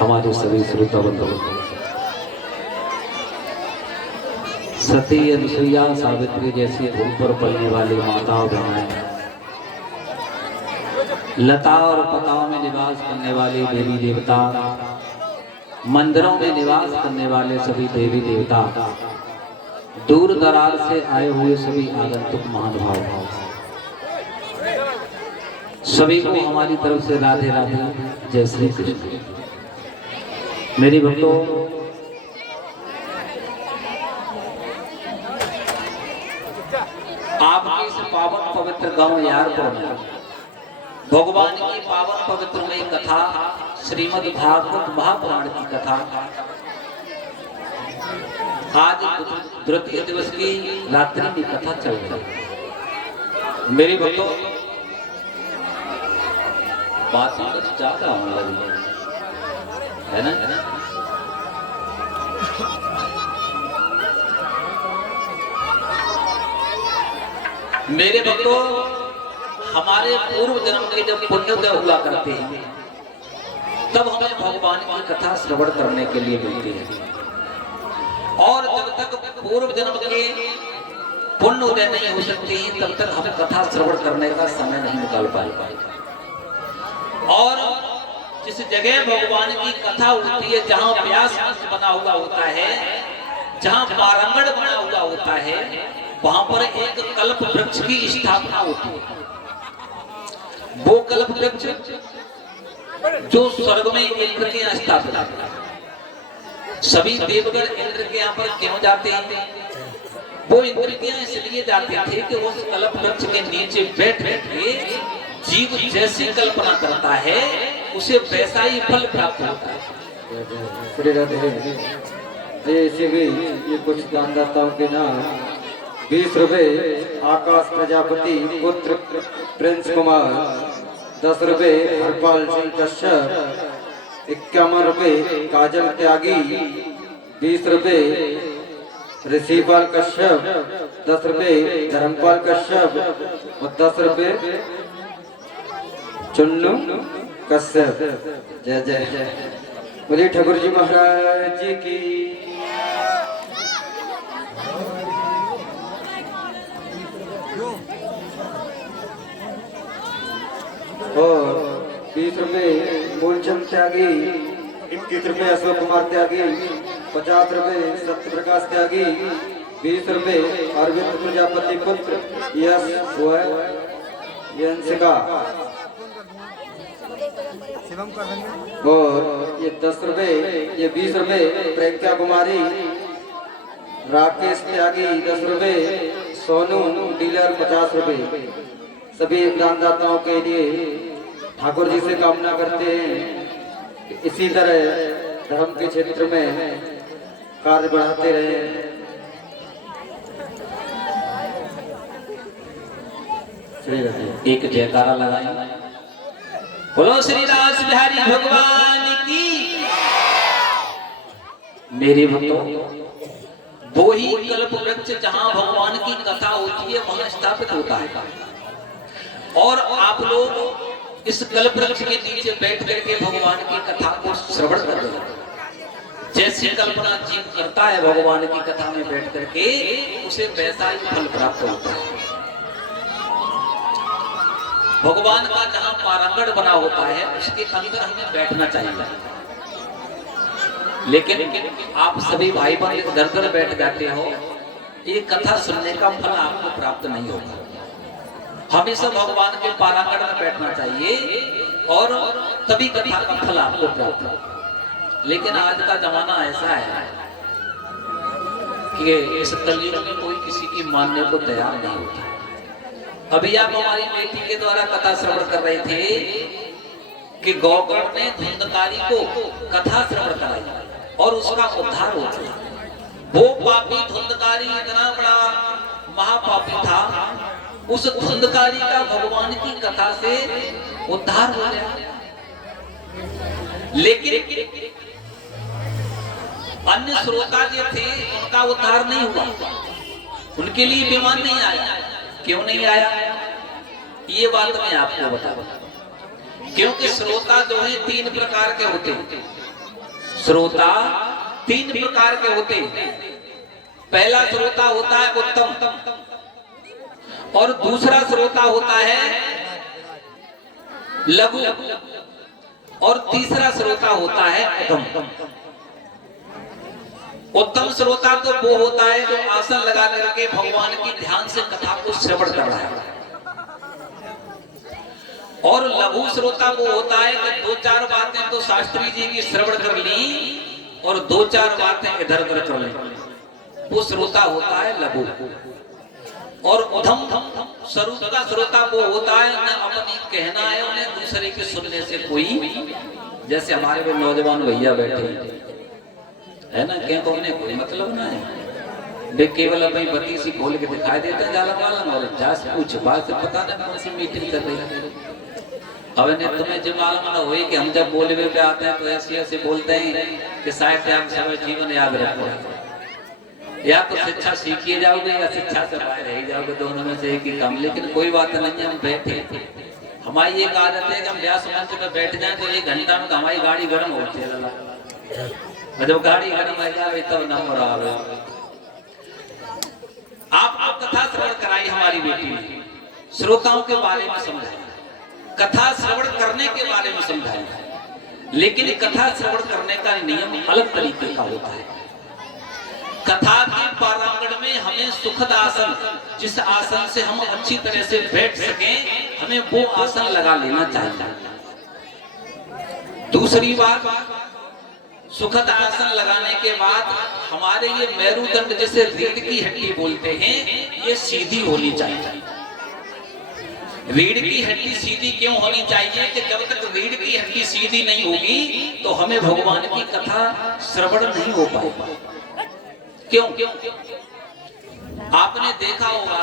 हमारे सभी श्रोता बंधुओं, सती अनुसुईया सावित्री जैसी भूमि पर पलने वाली माताओं बहनें, लता और पताओं में निवास करने वाले देवी देवता, मंदिरों में निवास करने वाले सभी देवी देवता, दूर दराज से आए हुए सभी आगंतुक महानुभाव, सभी को हमारी तरफ से राधे राधे, जय श्री कृष्ण। मेरी भक्तों, आपके इस पावन पवित्र गांव यारपुर में भगवान की पावन पवित्र में कथा, श्रीमद् भागवत महापुराण की कथा आज द्वितीय दिवस की रात्रि की कथा चल रही है। मेरी भक्तों, बात कुछ ज्यादा होने लगी है ना? मेरे भक्तों, हमारे पूर्व जन्म के जब पुण्योदय हुआ करते हैं तब हमें भगवान की कथा श्रवण करने के लिए मिलती है, और जब तक पूर्व जन्म के पुण्य उदय नहीं हो सकते हैं तब तक हम कथा श्रवण करने का समय नहीं निकाल पाए। और जिस जगह भगवान की कथा होती है, जहाँ व्यास बना हुआ होता है, जहाँ पारंगण बना हुआ होता है, वहां पर एक कल्प वृक्ष की स्थापना होती है। वो कल्प वृक्ष जो स्वर्ग में इंद्र के यहाँ स्थापित है। सभी देवगण इंद्र के यहाँ पर क्यों जाते हैं? वो इंद्र के यहाँ इसलिए जाते थे कि उस कल्प वृक्ष के नीचे बैठ के जीव जैसी कल्पना करता है उसे वैसा ही फल प्राप्त होता है। श्री राधे। ऐसे भी ये कुछ दानदाताओं के नाम 20 रुपए आकाश प्रजापति पुत्र प्रिंस कुमार, 10 रुपए हरपाल सिंह कश्यप, 51 रुपए काजल त्यागी, 20 रुपए ऋषिपाल कश्यप, 10 रुपए धर्मपाल कश्यप और 10 रुपए चुन्नू कश्यप। जय जय जय। बोलिए ठाकुर जी महाराज जी की। और 20 रुपए मूलचंद त्यागी, 21 रुपए अशोक कुमार त्यागी, 50 रुपए सत्य प्रकाश त्यागी, 20 रुपए अरविंद प्रजापति पुत्र यश यंसिका, और ये 10 रुपए, ये 20 रुपए प्रज्ञा कुमारी, राकेश त्यागी 10 रुपए, सोनू डीलर 50 रुपए। सभी दानदाताओं के लिए ठाकुर जी से कामना करते हैं कि इसी तरह धर्म के क्षेत्र में कार्य बढ़ाते रहे। एक जयकारा लगाएं, बोलो श्री रास बिहारी भगवान की। मेरे भक्तों, वो ही कल्प वृक्ष जहां भगवान की कथा होती है वहां स्थापित होता है, और आप लोग इस कल्प वृक्ष के नीचे बैठ करके भगवान की कथा को श्रवण कर रहे हैं। जैसी कल्पना जीव करता है भगवान की कथा में बैठ करके, उसे वैसा ही फल प्राप्त होता है। भगवान का जहां पारंगण बना होता है उसके अंदर हमें बैठना चाहिए, लेकिन आप सभी भाई बहन दर दर बैठ जाते हो, ये कथा सुनने का फल आपको प्राप्त नहीं होगा। हमेशा भगवान के पारांगण में बैठना चाहिए और तभी कथा का फल आपको प्राप्त होगा। लेकिन आज का जमाना ऐसा है कि इस कलयुग में कोई किसी की मानने को तैयार नहीं होता। अभी आप हमारी बेटी के द्वारा कथा श्रवण कर रहे थे कि गौकर्ण ने धुंधकारी को कथा श्रवण कराई और उसका उद्धार हो गया। वो पापी धुंधकारी इतना बड़ा महापापी था, उस धुंधकारी का भगवान की कथा से उद्धार हो गया। लेकिन अन्य श्रोता जो थे उनका उद्धार नहीं हुआ, उनके लिए विमान नहीं आया। क्यों नहीं आया ये बात मैं आपको बता, क्योंकि श्रोता जो है 3 प्रकार के होते हैं। श्रोता तीन प्रकार के होते हैं। पहला श्रोता होता है उत्तम, और दूसरा श्रोता होता है लघु, और तीसरा श्रोता होता है अधम। उत्तम श्रोता तो वो होता है जो आसन लगा करके भगवान की ध्यान से कथा को श्रवण कर रहा है, और लघु श्रोता वो होता है कि दो चार बातें तो शास्त्री जी की श्रवण कर ली और दो चार बातें इधर उधर कर ली, वो श्रोता होता है लघु। और उधम स्वरूप का श्रोता वो होता है न अपनी कहना है उन्हें दूसरे के सुनने से कोई, जैसे हमारे वो नौजवान भैया बैठे है ना, क्या को उन्हें कोई मतलब ना है, वे केवल अपनी बत्ती सी खोल के दिखाई देते हैं जालन वालन, और जास कुछ बात से पता नहीं कौन सी मीटिंग कर रही है। अब इन्हें तुम्हें जो मालूम ना हो कि हम जब बोलवे पे आते हैं तो ऐसे ऐसे बोलते हैं कि शायद आप सब जीवन याद रखो, या तो शिक्षा सीखिए जाओगे या शिक्षा से बाहर रह जाओगे, दोनों में से एक ही काम। लेकिन कोई बात नहीं है, हम बैठे, हमारी एक आदत है कि हम व्यास मंच में बैठ जाए तो 1 घंटा में हमारी गाड़ी गर्म होती है, जब गाड़ी गर्म हो जाए तब नंबर आवे। आप कथा श्रवण कराई हमारी बेटी ने, श्रोताओं के बारे में समझाया, कथा श्रवण करने के बारे में समझाया, लेकिन कथा श्रवण करने का नियम अलग तरीके का होता है। कथा के प्रांगण में हमें सुखद आसन, जिस आसन से हम अच्छी तरह से बैठ सकें, हमें वो आसन लगा लेना चाहिए। दूसरी बात, सुखद आसन लगाने के बाद हमारे ये मेरुदंड जैसे रीढ़ की हड्डी बोलते हैं, ये सीधी होनी चाहिए। रीढ़ की हड्डी सीधी क्यों होनी चाहिए कि जब तक रीढ़ की हड्डी सीधी नहीं होगी तो हमें भगवान की कथा श्रवण नहीं हो पाएगा। क्यों? आपने देखा होगा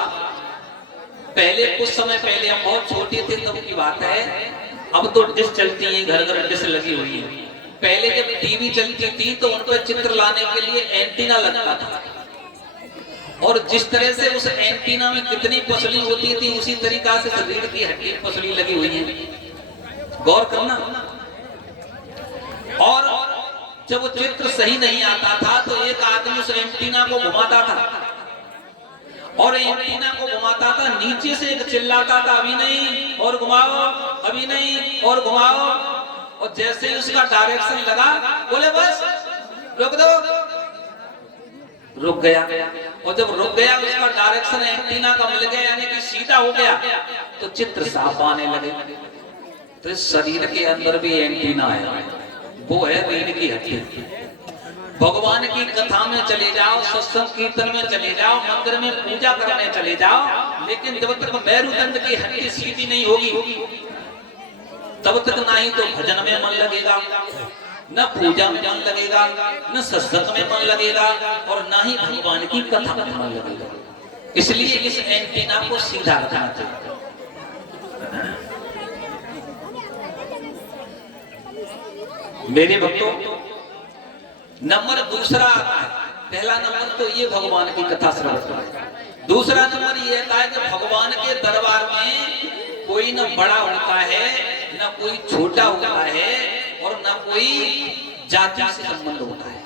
पहले, कुछ समय पहले हम बहुत छोटे थे तब की बात है, अब तो डिश चलती है, घर घर डिश लगी हुई है। पहले जब टीवी चलती थी तो उन पर चित्र लाने के लिए एंटीना लगता था, और जिस तरह से उस एंटीना में कितनी पसली होती थी उसी तरीका से रीढ़ की हड्डी पसली लगी हुई है, गौर करना। और जब वो चित्र सही नहीं आता था तो एक आदमी उस एंटीना को घुमाता था, और एंटीना को घुमाता था, नीचे से एक चिल्लाता था अभी नहीं और घुमाओ, अभी नहीं और घुमाओ, और जैसे ही उसका डायरेक्शन लगा बोले बस रोक दो, रुक गया। और जब रुक गया उसका डायरेक्शन एंटीना का मिल गया, यानी कि सीधा हो गया, तो चित्र साफ आने लगे। तो इस शरीर के अंदर भी एंटीना है, वो है रीढ़ की हड्डी। भगवान की कथा में चले जाओ, सत्संग कीर्तन में चले जाओ, मंदिर में पूजा करने चले जाओ, लेकिन जब तक मेरुदंड की हड्डी सीधी नहीं होगी तब तक ना ही तो भजन में मन लगेगा, न पूजा में मन लगेगा, न सत्संग में मन लगेगा, और न ही भगवान की कथा में मन लगेगा। इसलिए इस एंटीना को सीधा रखना चाहिए। मेरे भक्तों, नंबर दूसरा आता है। पहला नंबर तो ये भगवान की कथा श्रवण, दूसरा नंबर ये आता है कि भगवान के दरबार में कोई न बड़ा होता है, न कोई छोटा होता है, और न कोई जाति से संबंध होता है,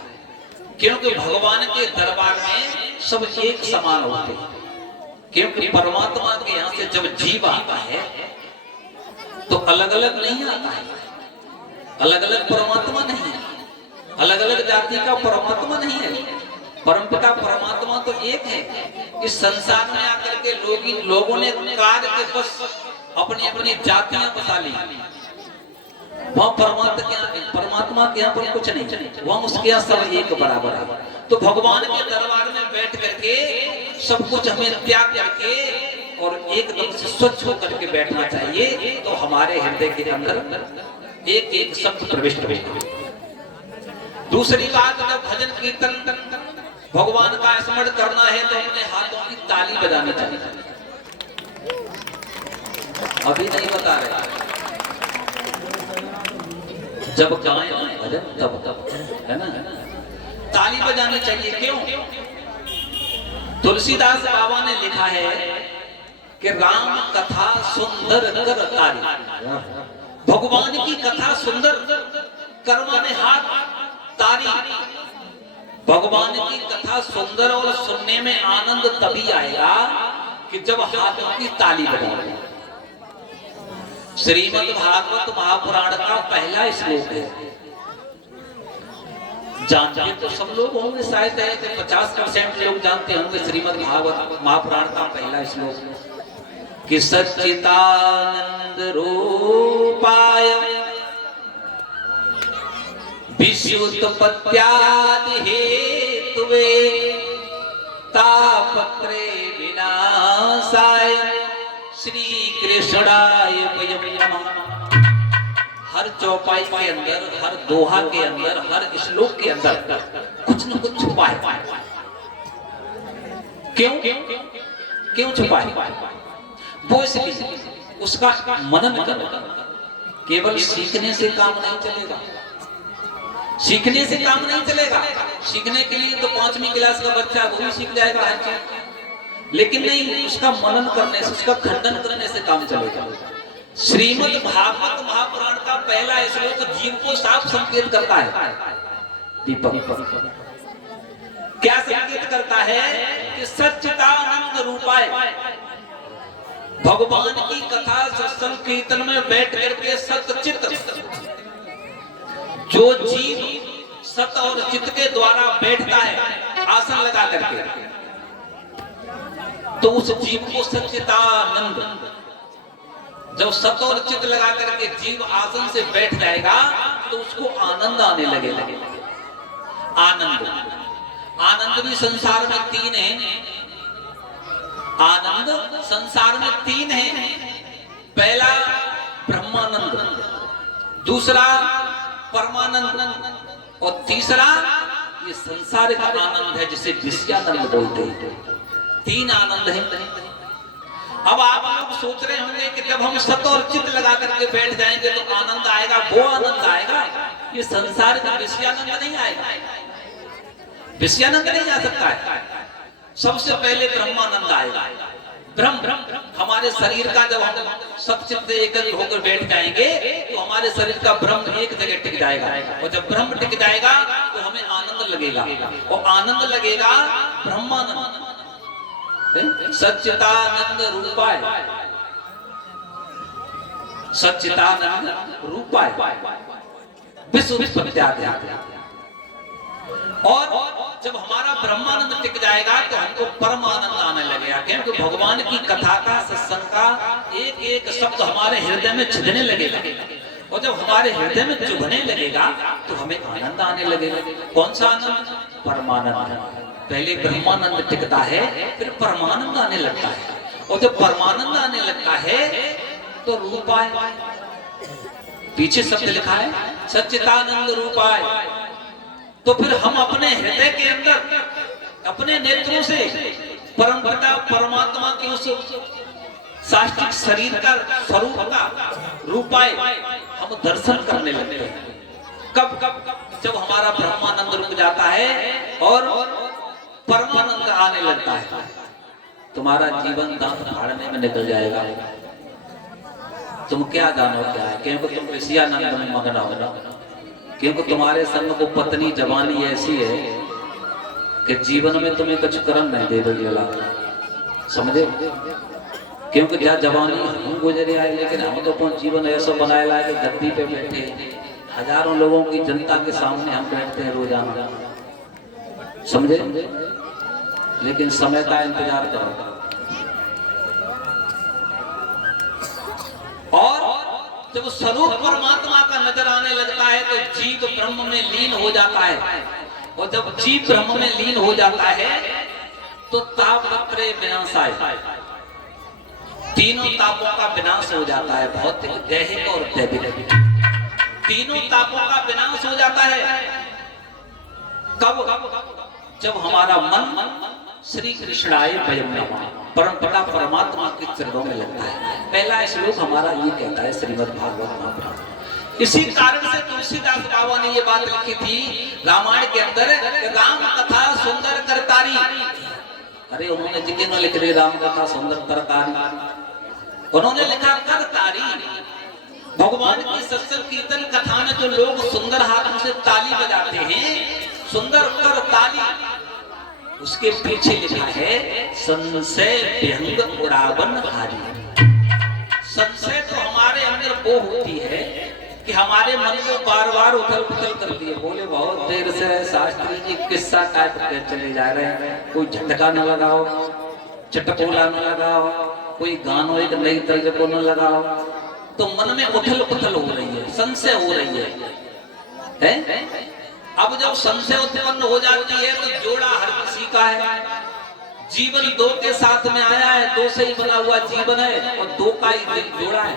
क्योंकि भगवान के दरबार में सब एक समान होते हैं। क्योंकि परमात्मा के यहाँ से जब जीव आता है तो अलग अलग नहीं आता है, अलग अलग परमात्मा नहीं है, अलग अलग जाति का परमात्मा नहीं है। परमपिता परमात्मा तो एक है। इस संसार में आकर के लोगों ने कार्य के बस अपनी अपनी जातियां बसा ली, वहाँ परमात्मा के यहाँ पर कुछ नहीं, वहाँ उसके यहाँ सब एक बराबर है। तो भगवान के दरबार में बैठ करके सब कुछ हमें त्याग करके और एकदम से स्वच्छ होकर के बैठना चाहिए, तो हमारे हृदय के अंदर एक एक शब्द प्रविष्ट होगा। दूसरी बात, जब भजन कीर्तन भगवान का स्मरण करना है तो अपने हाथों की ताली बजानी चाहिए। अभी नहीं बता रहे, जब गाएं भजन तब है ना, ताली बजानी चाहिए। क्यों? तुलसीदास बाबा ने लिखा है कि राम कथा सुंदर कर ताली, भगवान की कथा सुंदर करवाने हाथ तारी। भगवान की कथा सुंदर और सुनने में आनंद तभी आएगा कि जब हाथों की ताली बजाओ। श्रीमद् भागवत महापुराण का पहला श्लोक है, जानते तो सब लोग होंगे, शायद है कि 50% लोग जानते होंगे श्रीमद् भागवत महापुराण का पहला श्लोक कि सच्चिदानंद रूपाय विश्वोत्पत्त्यादि हेतुवे तापत्रे विनाशाय श्री कृष्णाय वयं नमः। हर चौपाई के अंदर, हर दोहा के अंदर, हर श्लोक के अंदर कुछ न कुछ छुपा है। क्यों छुपा है? वो इसलिए उसका मनन करो। केवल सीखने से काम नहीं चलेगा, सीखने से काम नहीं चलेगा। सीखने के लिए तो 5वीं क्लास का बच्चा वो भी सीख जाएगा हर चीज, लेकिन नहीं, उसका मनन करने से, उसका खंडन करने से काम चलेगा। श्रीमद् भागवत महापुराण का पहला श्लोक जीव को साफ संकेत करता है। दीपक क्या संकेत करता है कि सच्चिदानंद रूपाय, भगवान की कथा सत्संग कीर्तन में बैठ करके सत्चित, जो जीव सत और चित्त के द्वारा बैठता है आसन लगा करके, तो उस जीव को सच्चिदानंद, जब सत और चित्त लगा करके जीव आसन से बैठ जाएगा तो उसको आनंद आने लगेगा। आनंद, आनंद भी संसार में 3 है। आनंद संसार में 3 है। पहला ब्रह्मानंद, दूसरा परमानंद और तीसरा ये संसारिक आनंद है जिसे विषयानंद बोलते हैं। 3 आनंद है। अब आप लोग सोच रहे होंगे कि जब हम सत और चित्त लगा करके बैठ जाएंगे तो आनंद आएगा, वो आनंद आएगा, ये संसार का विषयानंद नहीं आएगा। विषयानंद नहीं आ सकता है। सबसे पहले ब्रह्मानंद आएगा। ब्रह्म, हमारे शरीर का जब हम सतचित्त एकत्र होकर बैठ जाएंगे तो हमारे शरीर का ब्रह्म एक जगह टिक जाएगा, और जब ब्रह्म टिक जाएगा तो हमें आनंद लगेगा, और आनंद लगेगा ब्रह्मानंद। सच्चिदानंद रूपाय, सच्चिदानंद रूपाय विश्वोत्पत्त्यादि। और जब हमारा ब्रह्मानंद टिक जाएगा तो हमको परमानंद आने लगेगा, क्योंकि भगवान की कथा का, सत्संग का एक एक शब्द हमारे हृदय में छिदने लगेगा, और जब हमारे हृदय में चुभने लगेगा तो हमें आनंद आने लगेगा। कौन सा आनंद? परमानंद। पहले ब्रह्मानंद टिकता है, फिर परमानंद आने लगता है, और जब परमानंद आने लगता है तो रूपाय, पीछे शब्द लिखा है सच्चिदानंद रूपाय, तो फिर हम अपने हृदय के अंदर अपने नेत्रों से परमपिता परमात्मा के उस साष्टिक शरीर का, स्वरूप का रूपाय हम दर्शन करने लगते हैं। कब? जब हमारा ब्रह्मानंद रुक जाता है और परमानंद आने लगता है, तुम्हारा जीवन दांत फाड़ने में निकल जाएगा। तुम क्या जानो क्या है, क्योंकि तुम विषयानंद में मगन हो ना, क्योंकि तुम्हारे संग को पत्नी जवानी ऐसी है कि जीवन में तुम्हें कुछ कर्म नहीं दे रही, समझे? क्योंकि क्या जवानी हम गुजरे आए, लेकिन हम तो अपना जीवन ऐसा बनाए लाए कि गद्दी पे बैठे हजारों लोगों की जनता के सामने हम बैठते हैं रोजाना, समझे? लेकिन समय का इंतजार करो। और जब स्वरूप परमात्मा का नजर आने लगता है तो जीव ब्रह्म में लीन हो जाता है, और जब जीव ब्रह्म में लीन हो जाता है तो तापत्रय विनाशाय, तीनों तापों का विनाश हो जाता है। भौतिक, दैहिक और दैविक, तीनों तापों का विनाश हो जाता है। कब? जब हमारा मन श्री कृष्णाय वयं नमः, परमपिता परमात्मा के चरणों में लगता है। पहला श्लोक हमारा ये कहता है श्रीमद् भागवत महापुराण। इसी कारण से तुलसीदास बाबा ने ये बात लिखी थी रामायण के अंदर, राम कथा सुंदर करतारी। अरे उन्होंने जिक्र न लिख रही राम कथा सुंदर करतारी, उन्होंने लिखा करतारी। भगवान की सत्संग कीर्तन कथा में जो लोग सुंदर हाथों से ताली बजाते हैं, सुंदर कर ताली, उसके पीछे लिखा है संशय व्यंग उड़ावन हारी। संशय तो हमारे अंदर वो होती है कि हमारे मन को बार बार उथल पुथल करती है। बोले बहुत देर से शास्त्री जी किस्सा टाइप के चले जा रहे हैं, कोई झटका न लगाओ, चटकोला न लगाओ, कोई गानों एक नई तरीके को न लगाओ, तो मन में उथल पुथल हो रही है, संशय हो रही है? अब जब संशय उत्पन्न हो जाती है तो जोड़ा हर किसी का है, जीवन दो के साथ में आया है, दो से ही बना हुआ जीवन है और दो का ही जोड़ा है।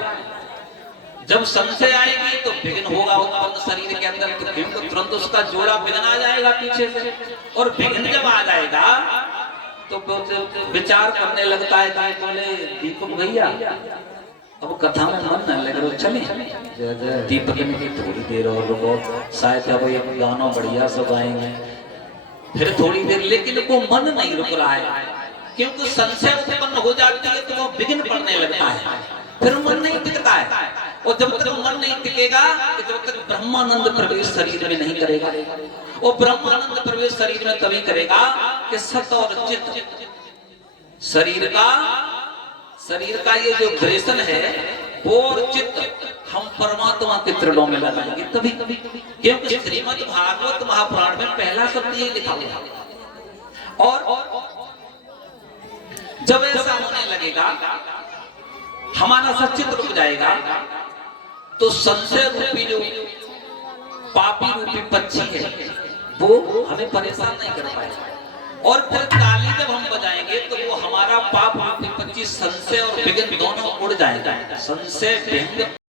जब संशय आएगी तो विघ्न होगा उत्पन्न शरीर के अंदर, तो तुरंत उसका जोड़ा विघ्न आ जाएगा पीछे से, और विघ्न जब आ जाएगा तो विचार करने लगता है कि बोले दीपक भैया अब कथा में मन न लग रहा, चले दीपक में की थोड़ी देर और रुको, शायद अब ये गाना बढ़िया सब आएंगे, फिर थोड़ी देर, लेकिन वो मन नहीं रुक रहा है, क्योंकि संशय उत्पन्न हो जाती है तो वो विघ्न पड़ने लगता है, फिर मन नहीं टिकता है। और जब तक मन नहीं टिकेगा, जब तक ब्रह्मानंद प्रवेश शरीर में नहीं करेगा, और ब्रह्मानंद प्रवेश शरीर में तभी करेगा कि सत और चित्त शरीर का ये जो ग्रेसन है वो और चित्त हम परमात्मा के चरणों में लगाएंगे तभी, क्योंकि श्रीमद् भागवत महापुराण में पहला शब्द ये लिखा हुआ है। और जब ऐसा होने लगेगा, हमारा सचित रुक जाएगा, तो संशय रूपी जो पापी रूपी पक्षी है वो हमें परेशान नहीं कर पाएगा, और फिर ताली जब हम बजाएंगे तो वो हमारा पाप रूपी पक्षी संशय और विघ्न दोनों उड़ जाएगा। संशय व्यंग